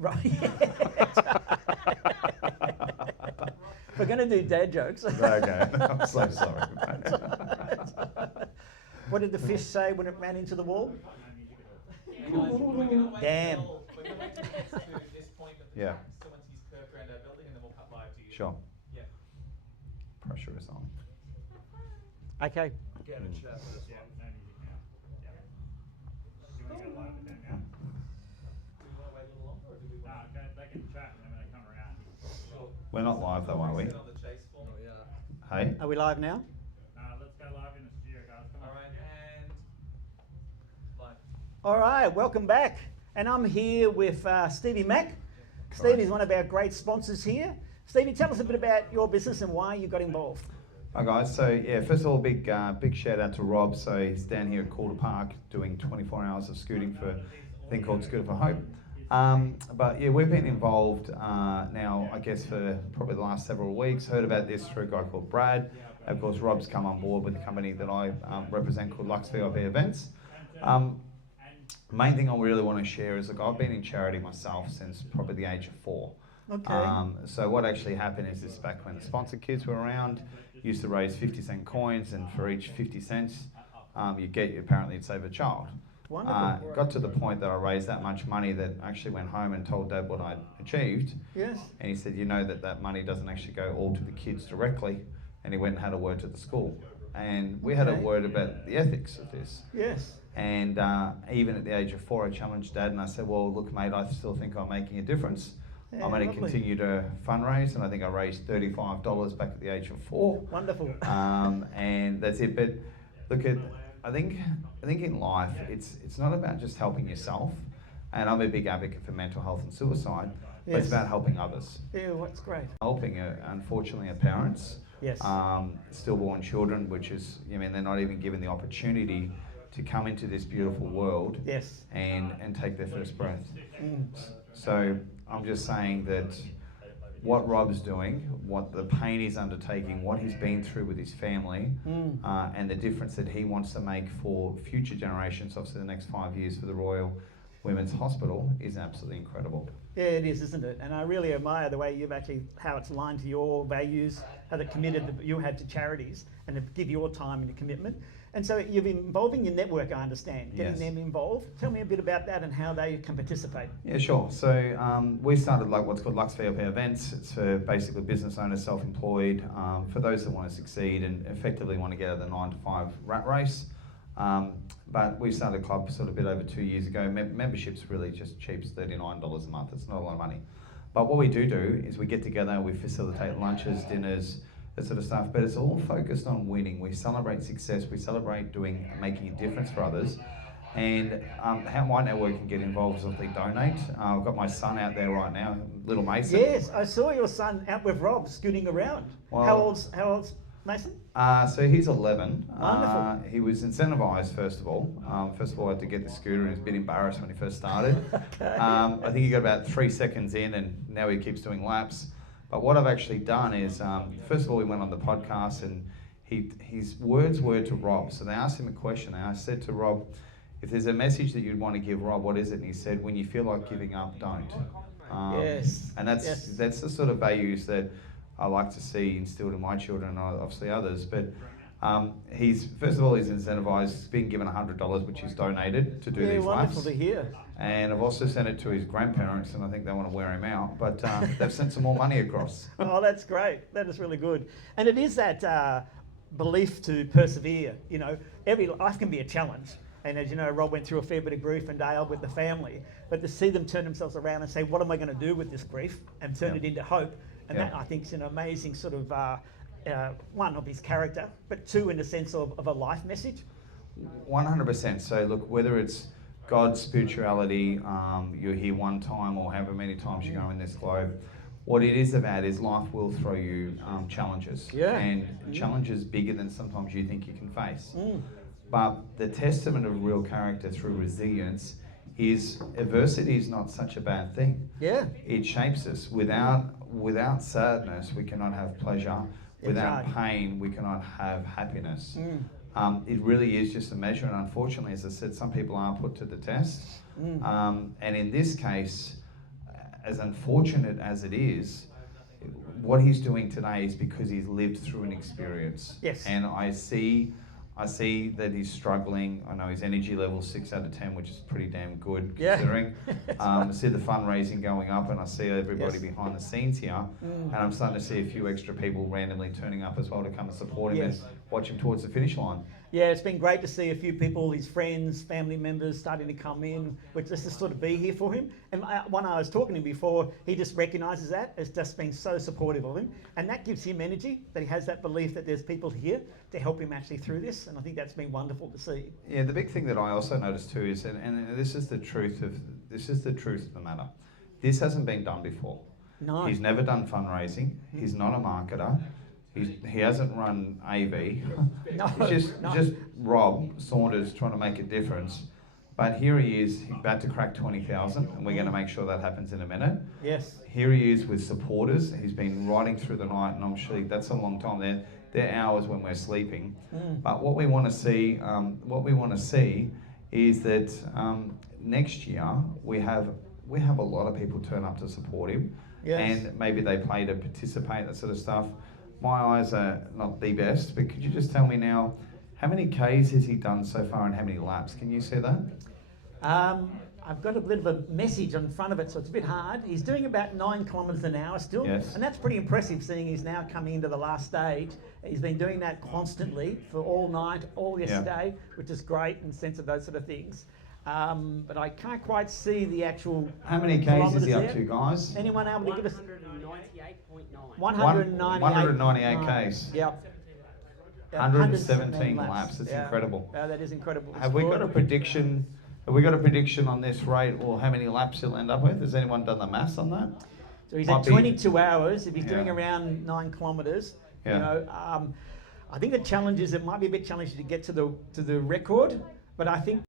Right. We're going to do dad jokes. Okay, I'm so sorry, mate. What did the fish say when it ran into the wall? We're gonna wait Damn. We're gonna wait till it gets to this point of the Yeah. track, so once he's curved around our building, and then we'll cut live to you. Sure. Yeah. Pressure is on. Okay. Get a chat for this one. No music now. Yeah. Do you want to go live with them now? Do we want to wait a little longer, or do we No, want they can chat and then when they come around. Sure. We're not live though, are we? Sit on the chase for me. Oh, yeah. Hey? Are we live now? Let's go live in the studio, guys. Come on. All right, and live. All right, welcome back. And I'm here with Stevie Mack. Stevie's one of our great sponsors here. Stevie, tell us a bit about your business and why you got involved. Hi guys, so yeah, first of all, big shout out to Rob. So he's down here at Calder Park doing 24 hours of scooting for a thing called Scooter for Hope. But yeah, we've been involved now, I guess, for probably the last several weeks. Heard about this through a guy called Brad. Of course, Rob's come on board with the company that I represent called Lux VIP Events. Main thing I really want to share is, look, I've been in charity myself since probably the age of 4. Okay. So what actually happened is this: back when the sponsor kids were around, used to raise 50-cent coins, and for each 50 cents, apparently you'd save a child. Wonderful. Got to the point that I raised that much money that I actually went home and told Dad what I'd achieved. Yes. And he said, you know that money doesn't actually go all to the kids directly. And he went and had a word to the school. And we had a Okay. word about the ethics of this. Yes. And even at the age of 4, I challenged Dad and I said, well, look, mate, I still think I'm making a difference. Yeah, I'm going to lovely. continue to fundraise, and I think I raised $35 back at the age of 4. Wonderful. And that's it. But look, I think in life, it's not about just helping yourself. And I'm a big advocate for mental health and suicide, but it's Yes. about helping others. Yeah, that's great. Helping, unfortunately, parents, Yes. stillborn children, which is, they're not even given the opportunity to come into this beautiful world Yes. and take their first breath. Mm. So I'm just saying that what Rob's doing, what the pain he's undertaking, what he's been through with his family, and the difference that he wants to make for future generations, obviously the next 5 years for the Royal Women's Hospital, is absolutely incredible. Yeah, it is, isn't it? And I really admire the way you've actually, how it's aligned to your values, how the committed that you had to charities, and to give your time and your commitment. And so you're involving your network, I understand, getting Yes. them involved. Tell me a bit about that and how they can participate. Yeah, sure. So we started like what's called Lux VIP Events. It's for basically business owners, self-employed, for those that want to succeed and effectively want to get out of the 9-to-5 rat race. But we started a club sort of a bit over 2 years ago. Membership's really just cheap, it's $39 a month. It's not a lot of money. But what we do is we get together, we facilitate lunches, dinners, that sort of stuff. But it's all focused on winning. We celebrate success. We celebrate making a difference for others. And how my network can get involved is if they donate. I've got my son out there right now, little Mason. Yes, I saw your son out with Rob scooting around. Well- How old's Mason? So he's 11. Wonderful. He was incentivized, first of all. First of all, I had to get the scooter, and he was a bit embarrassed when he first started. I think he got about 3 seconds in, and now he keeps doing laps. But what I've actually done is, first of all, we went on the podcast, and his words were to Rob. So they asked him a question. I said to Rob, if there's a message that you'd want to give Rob, what is it? And he said, when you feel like giving up, don't. Yes. And that's the sort of values that I like to see instilled in my children and obviously others. But he's incentivized. He's been given $100, which he's donated to do these wonderful laps. to hear. And I've also sent it to his grandparents, and I think they want to wear him out. But they've sent some more money across. Oh, that's great. That is really good. And it is that belief to persevere. You know, every life can be a challenge. And as you know, Rob went through a fair bit of grief and Dale with the family. But to see them turn themselves around and say, what am I going to do with this grief? And turn it into hope. And that, I think, is an amazing sort of, one, of his character, but two, in the sense of a life message. 100%. So look, whether it's God's spirituality, you're here one time or however many times you go in this globe, what it is about is life will throw you challenges. Yeah. And challenges bigger than sometimes you think you can face. But the testament of real character through resilience is adversity is not such a bad thing. Yeah. It shapes us. Without sadness, we cannot have pleasure. Without right. pain, we cannot have happiness. It really is just a measure, and unfortunately, as I said, some people are put to the test. And in this case, as unfortunate as it is, what he's doing today is because he's lived through an experience. Yes. And I see that he's struggling. I know his energy level's 6 out of 10, which is pretty damn good Yeah. considering. I see the fundraising going up, and I see everybody Yes. behind the scenes here. And I'm starting to see a few extra people randomly turning up as well to come and support him Yes. and watch him towards the finish line. Yeah, it's been great to see a few people, his friends, family members starting to come in, which just to sort of be here for him. And when I was talking to him before, he just recognises that as just being so supportive of him. And that gives him energy, that he has that belief that there's people here to help him actually through this. And I think that's been wonderful to see. Yeah, the big thing that I also noticed too is, and this is the truth of the matter. This hasn't been done before. No. He's never done fundraising. He's not a marketer. He hasn't run AV. No, He's no. just Rob Saunders trying to make a difference. But here he is, he's about to crack 20,000, and we're going to make sure that happens in a minute. Yes. Here he is with supporters. He's been riding through the night, and I'm sure that's a long time. They're hours when we're sleeping. But what we want to see, is that next year we have a lot of people turn up to support him, Yes. and maybe they pay to participate, that sort of stuff. My eyes are not the best, but could you just tell me now, how many Ks has he done so far and how many laps? Can you see that? I've got a bit of a message on front of it, so it's a bit hard. He's doing about 9 kilometres an hour still, Yes. and that's pretty impressive seeing he's now coming into the last stage. He's been doing that constantly for all night, all yesterday, which is great in the sense of those sort of things. But I can't quite see the actual How many Ks is kilometres he up there. to, guys? Anyone able to give us 198.9. 198 Ks. Yep. 117 laps. That's Yeah. incredible. That is incredible. Have we got a prediction? Have we got a prediction on this rate, or how many laps he'll end up with? Has anyone done the maths on that? So he's Might at be- 22 hours. If he's doing Yeah. around 9 kilometres, Yeah. you know, I think the challenge is it might be a bit challenging to get to the record, but I think